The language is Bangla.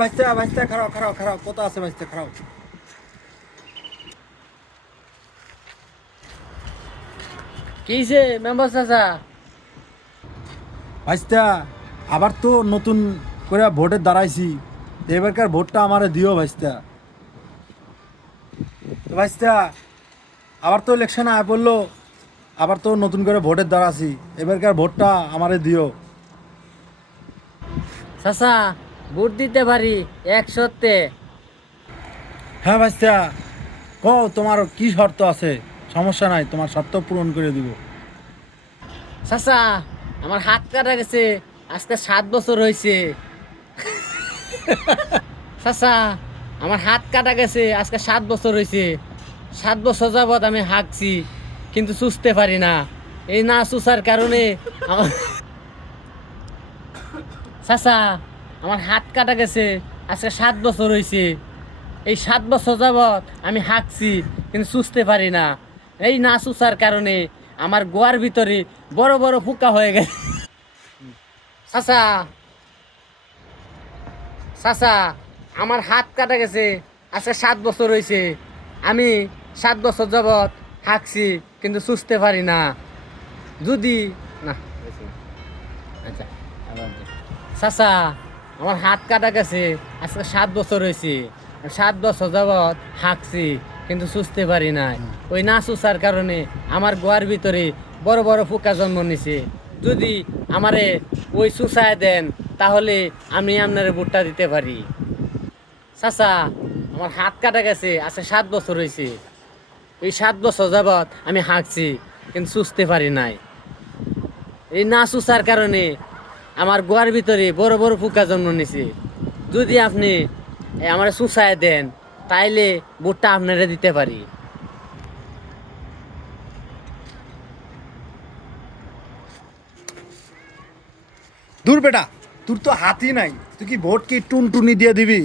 ভাইস্তা ভাইস্তা খারাপ খারাপ খারাপ কত আছে ভাইস্তা খারাপ। কিছে মেম্বার চাচা? ভাইস্তা আবার তো নতুন করে ভোটে দাঁড়াইছি, তো এবারকার ভোটটা আমারে দিও ভাইস্তা। তো ভাইস্তা আবার তো ইলেকশন আয় পড়লো, আবার তো নতুন করে ভোটের দাঁড়াছি, এবারকার ভোটটা আমারে দিও। চাচা ভোট দিতে পারি 100-তে। হ্যাঁ ভাইস্তা, কও তোমার কি শর্ত আছে? সমস্যা নাই, তোমার শর্ত পূরণ করে দিব। চাচা আমার হাত কাটা গেছে, আজকে 7 বছর হয়েছে। চাচা আমার হাত কাটা গেছে, আজকে 7 বছর হয়েছে। 7 বছর যাবৎ আমি হাঁকছি, কিন্তু চুষতে পারি না। এই না চুষার কারণে আমার চাচা আমার হাত কাটা গেছে, আজকে 7 বছর হয়েছে। এই 7 বছর যাবৎ আমি হাঁকছি, কিন্তু চুষতে পারি না। এই না চুষার কারণে আমার গোয়ার ভিতরে বড় বড় পোকা হয়ে গেছে। চাচা চাচা আমার হাত কাটা গেছে, আজকে 7 বছর হয়েছে। আমি 7 বছর যাবৎ হাঁকছি, কিন্তু চুষতে পারি না। যদি না আচ্ছা চাচা আমার হাত কাটা গেছে, আজকে 7 বছর হয়েছে। 7 বছর যাবৎ হাঁকছি, কিন্তু চুষতে পারি না। ওই না চুষার কারণে আমার গোয়ার ভিতরে বড় বড় পোকা জন্ম নিছে। যদি আমারে ওই চুষায় দেন, তাহলে আমি আপনারে ভোটটা দিতে পারি। চাচা আমার হাত কাটা গেছে, আজকে 7 বছর হয়েছে। এই 7 বছর যাবৎ আমি হাঁকছি, কিন্তু চুষতে পারি নাই। এই না চুষার কারণে আমার গোয়ার ভিতরে বড় বড় পোকা জন্ম নিছে। যদি আপনি আমার চুষায় দেন, তাইলে ভোটটা আপনারা দিতে পারি। দূর বেটা, তোর তো হাতই নাই, তুই কি ভোট কি টুনটুনি দিয়ে দিবি?